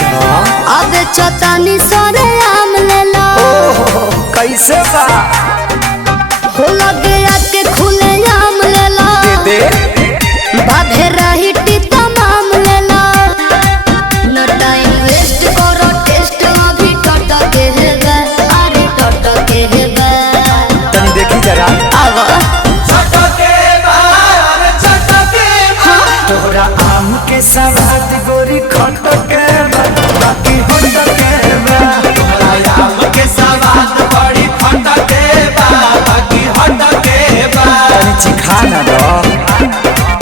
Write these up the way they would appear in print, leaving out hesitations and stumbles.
दो। अब चतानी सरे आम ले लो। कैसे बा? हो लगे आके खुले आम ले लो। दे बाधे रही तमाम ले लो। न टाइम वेस्ट करो टेस्ट अभी टटके है गा। अरे टटके है गा। तनी देखी जरा। आवा तोहरा आम के सवाद गोरी खटके बाकी हटके बा। तोहरा आम के सवाद बड़ी खटके बा बाकी हटके बा। तनी चिखा ना दो।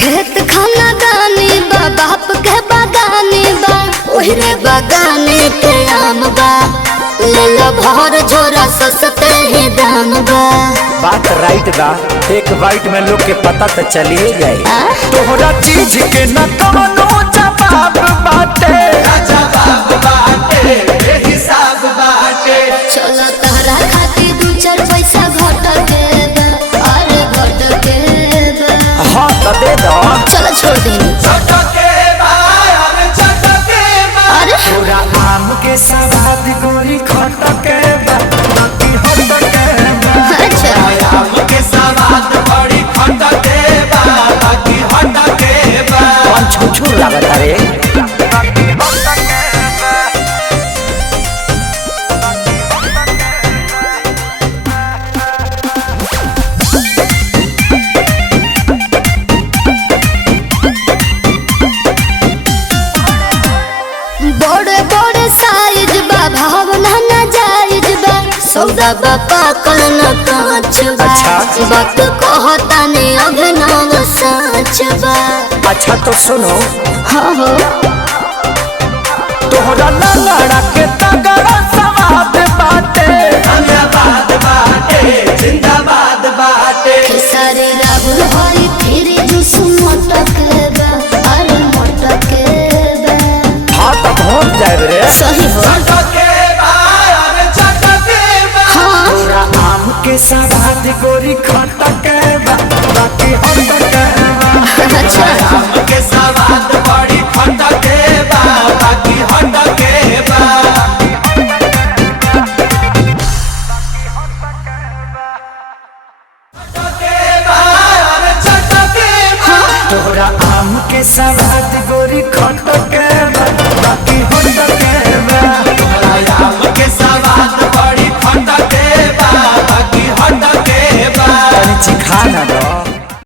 खेत खाना दानी बा बाप के बागानी बा। ओहरे बागाने के आम बा। ले लो भर झोरा सस्ते ही दाम बा। बात राइट बा। एक बाइट में लोग के पता तो चलिए जाए। आ? तोहरा चीज के न कवनो जवाब बाटे। जवाब बाटे हिसाब बाटे। चलो तहरा खातिर दू चार पैसा घट के बा। अरे घट के बा। हाँ तो दे दो। चलो छोड़ दे। चटके बा अरे चटके बा। अरे तोरा आम के सवाद गोरी खटके बा बाकी हटके बा। अच्छा आम के सवाद बड़ी खटके बा बाकी हटके बा। कौन छुछुर लागत रे? बड़े बड़े साइज बा भावना ना जायज बा। सौदा बा पाकल न कांच बा। अच्छा। वक्त कहता ने अभिनव सच बा। अच्छा तो सुनो। हाँ हो तोहरा लंगड़ा के तगड़ा सवाद बाटे। धन्यवाद बाटे जिंदाबाद बाटे। सारे राहुल हरी फिर जुस मटक बा। अरे मटक बा। हाँ तो पहुँच जाए रे। सही हो चटके बा अरे चटके बा। हाँ तोरा आम के सवाद